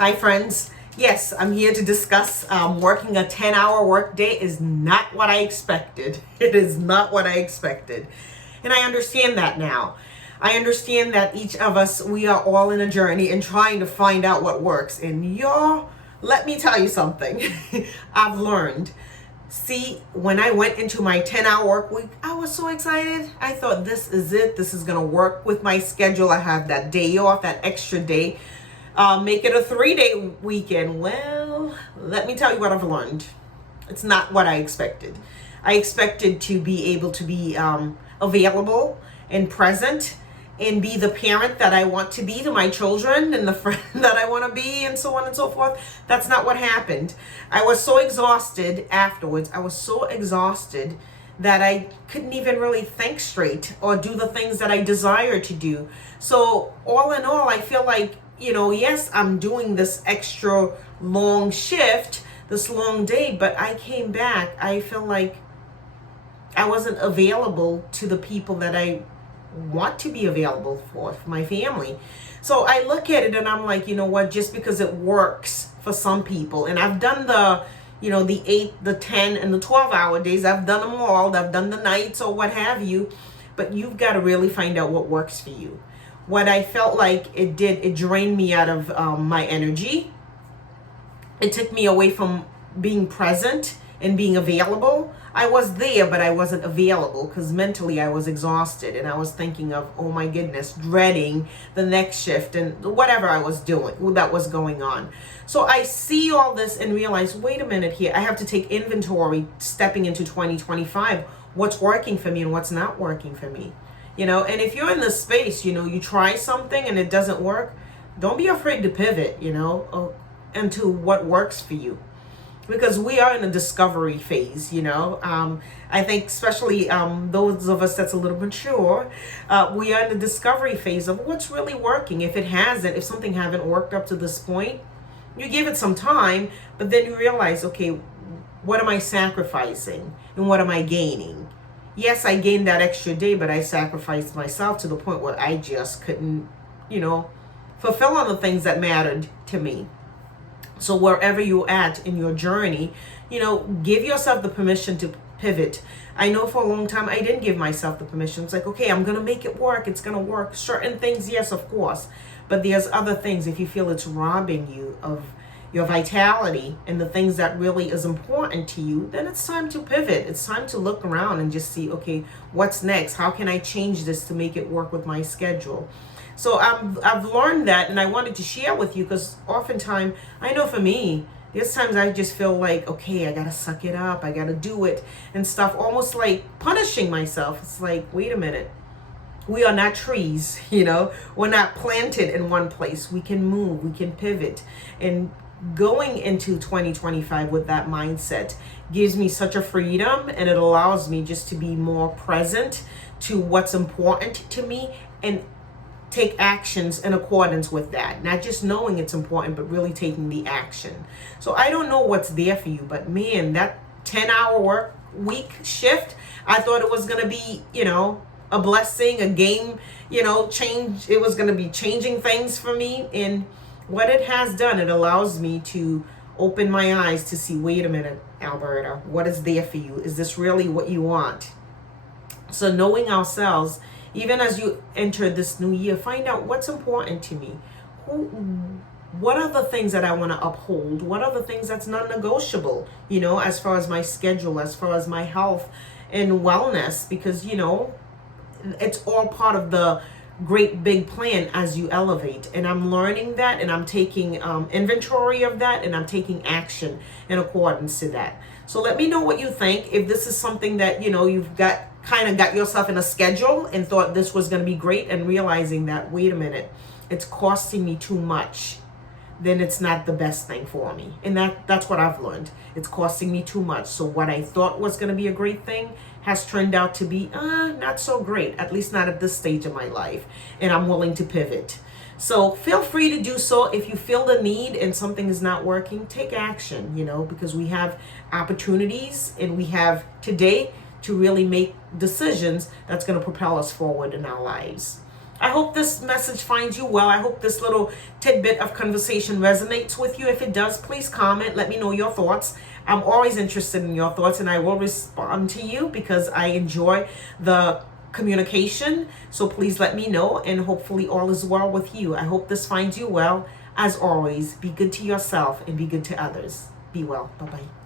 Hi friends. Yes, I'm here to discuss working a 10-hour workday is not what I expected. It is not what I expected. And I understand that now. I understand that each of us, we are all in a journey and trying to find out what works. And y'all, let me tell you something. I've learned. See, when I went into my 10-hour work week, I was so excited. I thought, this is it. This is going to work with my schedule. I have that day off, that extra day. Make it a 3-day weekend. Well, let me tell you what I've learned. It's not what I expected. I expected to be able to be available and present and be the parent that I want to be to my children and the friend that I want to be and so on and so forth. That's not what happened. I was so exhausted afterwards. I was so exhausted that I couldn't even really think straight or do the things that I desire to do. So all in all, I feel like, yes, I'm doing this extra long shift, this long day, but I came back. I feel like I wasn't available to the people that I want to be available for my family. So I look at it and I'm like, you know what, just because it works for some people, and I've done the 8, the 10, and the 12-hour days, I've done them all, I've done the nights or what have you, but you've got to really find out what works for you. What I felt like it drained me out of my energy. It took me away from being present and being available. I was there, but I wasn't available because mentally I was exhausted and I was thinking of, oh my goodness, dreading the next shift and whatever I was doing that was going on. So I see all this and realize, wait a minute here, I have to take inventory stepping into 2025. What's working for me and what's not working for me. And if you're in this space, you try something and it doesn't work, don't be afraid to pivot, into what works for you. Because we are in a discovery phase, I think especially those of us that's a little mature, we are in the discovery phase of what's really working. If something haven't worked up to this point, you give it some time, but then you realize, okay, what am I sacrificing and what am I gaining? Yes, I gained that extra day, but I sacrificed myself to the point where I just couldn't, fulfill on the things that mattered to me. So wherever you're at in your journey, give yourself the permission to pivot. I know for a long time I didn't give myself the permission. It's like, okay, I'm going to make it work. It's going to work. Certain things, yes, of course. But there's other things. If you feel it's robbing you of your vitality and the things that really is important to you, then it's time to pivot. It's time to look around and just see, okay, what's next? How can I change this to make it work with my schedule? So I've learned that, and I wanted to share with you because oftentimes, I know for me, there's times I just feel like, okay, I gotta suck it up, I gotta do it and stuff, almost like punishing myself. It's like, wait a minute. We are not trees, we're not planted in one place. We can move, we can pivot. And going into 2025 with that mindset gives me such a freedom, and it allows me just to be more present to what's important to me and take actions in accordance with that. Not just knowing it's important, but really taking the action. So I don't know what's there for you, but man, that 10-hour work week shift, I thought it was going to be, a blessing, a game, change. It was going to be changing things for me. And what it has done, it allows me to open my eyes to see, wait a minute, Alberta, what is there for you? Is this really what you want? So knowing ourselves, even as you enter this new year, find out what's important to me. What are the things that I want to uphold? What are the things that's non-negotiable, as far as my schedule, as far as my health and wellness, because, it's all part of the great big plan as you elevate. And I'm learning that, and I'm taking inventory of that, and I'm taking action in accordance to that. So let me know what you think. If this is something that, you've got yourself in a schedule and thought this was going to be great, and realizing that, wait a minute, it's costing me too much, then it's not the best thing for me. And that's what I've learned. It's costing me too much. So what I thought was going to be a great thing has turned out to be not so great, at least not at this stage of my life. And I'm willing to pivot. So feel free to do so. If you feel the need and something is not working, take action, because we have opportunities and we have today to really make decisions that's going to propel us forward in our lives. I hope this message finds you well. I hope this little tidbit of conversation resonates with you. If it does, please comment. Let me know your thoughts. I'm always interested in your thoughts, and I will respond to you because I enjoy the communication. So please let me know, and hopefully all is well with you. I hope this finds you well. As always, be good to yourself and be good to others. Be well. Bye-bye.